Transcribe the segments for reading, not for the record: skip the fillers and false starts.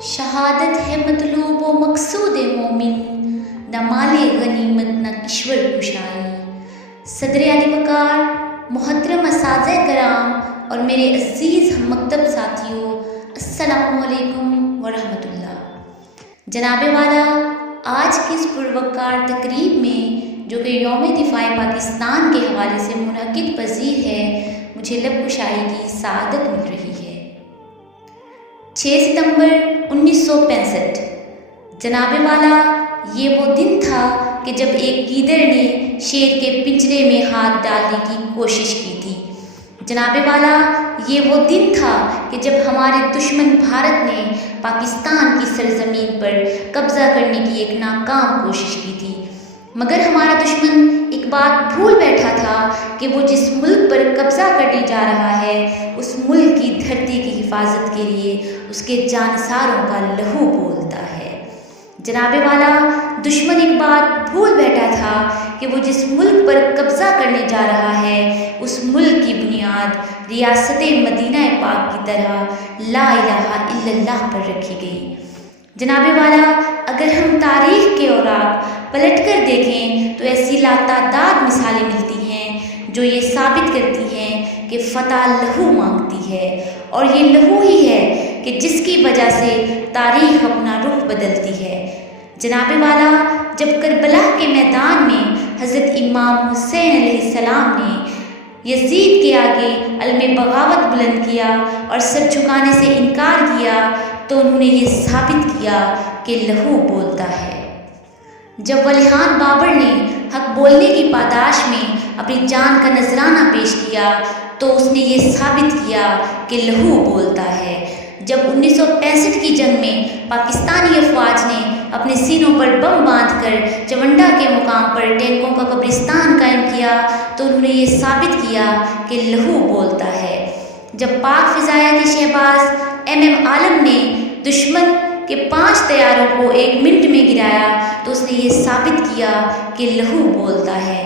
शहादत है मतलूब व मकसूद मोमिन, न माले गनीमत न किश्वर कुशाई। सदर आली वकार, मुहतरम असाज़े कराम और मेरे अज़ीज़ हम मकतब साथियों, अस्सलामु अलैकुम व रहमतुल्लाह। जनाबे वाला, आज की इस पुरवकार तकरीब में जो कि यौम दिफ़ाए पाकिस्तान के हवाले से मुनक़िद पज़ीर है, मुझे लब कुशाई की सआदत मिल रही है। 6 सितंबर 1965। जनाबे वाला, ये वो दिन था कि जब एक गीदड़ ने शेर के पिंजरे में हाथ डालने की कोशिश की थी। जनाबे वाला, ये वो दिन था कि जब हमारे दुश्मन भारत ने पाकिस्तान की सरजमीन पर कब्ज़ा करने की एक नाकाम कोशिश की थी। मगर हमारा दुश्मन एक बात भूल बैठा था कि वो जिस मुल्क पर कब्ज़ा करने जा रहा है, उस मुल्क की धरती की हिफाजत के लिए उसके जानसारों का लहू बोलता है। जनाबे वाला, दुश्मन एक बात भूल बैठा था कि वो जिस मुल्क पर कब्ज़ा करने जा रहा है, उस मुल्क की बुनियाद रियासत मदीना पाक की तरह ला इलाहा इल्लल्लाह पर रखी गई। जनाबे वाला, अगर हम तारीख़ के औराक पलट कर देखें तो ऐसी लातादाद मिसालें मिलती हैं जो ये साबित करती हैं कि फ़तह लहू मांगती है, और ये लहू ही है कि जिसकी वजह से तारीख़ अपना रुख बदलती है। जनाबे वाला, जब करबला के मैदान में हज़रत इमाम हुसैन अलैहिस्सलाम ने यज़ीद के आगे अलम बगावत बुलंद किया और सर झुकाने से इनकार किया, तो उन्होंने ये साबित किया कि लहू बोलता है। जब वलिहान बाबर ने हक बोलने की पादाश में अपनी जान का नजराना पेश किया, तो उसने ये साबित किया कि लहू बोलता है। जब 1965 की जंग में पाकिस्तानी अफवाज ने अपने सीनों पर बम बांधकर चवंडा के मुकाम पर टैंकों का कब्रिस्तान कायम किया, तो उन्होंने ये साबित किया कि लहू बोलता है। जब पाक फ़िज़ाया के शहबाज MM आलम ने दुश्मन के 5 तैयारों को 1 मिनट में गिराया, तो उसने ये साबित किया कि लहू बोलता है।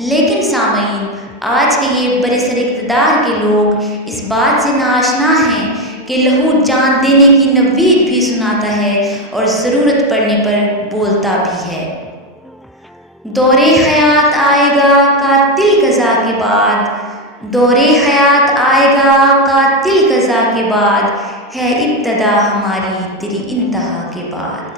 लेकिन सामईन, आज के ये बरसर इक़्तिदार के लोग इस बात से नाआशना हैं कि लहू जान देने की नवीद भी सुनाता है और ज़रूरत पड़ने पर बोलता भी है। दौरे हयात आएगा कातिल क़ज़ा के बाद, दौरे हयात आएगा कातिल क़ज़ा के बाद, है इब्तदा हमारी तेरी इंतहा के बाद।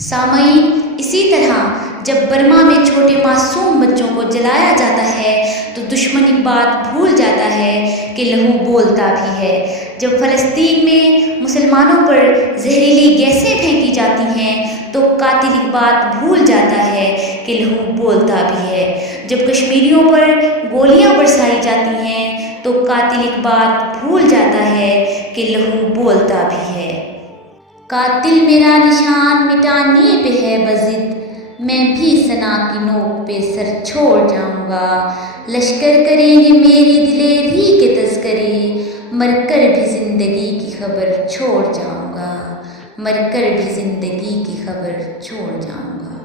सामईन, इसी तरह जब बर्मा में छोटे मासूम बच्चों को जलाया जाता है, तो दुश्मन एक बात भूल जाता है कि लहू बोलता भी है। जब फ़लस्तीन में मुसलमानों पर जहरीली गैसें फेंकी जाती हैं, तो कातिल एक बात भूल जाता है कि लहू बोलता भी है। जब कश्मीरियों पर गोलियां बरसाई जाती हैं, तो कातिल एक बात भूल जाता है कि लहू बोलता भी है। कातिल मेरा निशान मिटाने पे है बज़िद, मैं भी सना की नोक पे सर छोड़ जाऊंगा। लश्कर करेंगे मेरी दिलेरी के तज़किरे, मरकर भी ज़िंदगी की खबर छोड़ जाऊंगा, मरकर भी ज़िंदगी की खबर छोड़ जाऊंगा।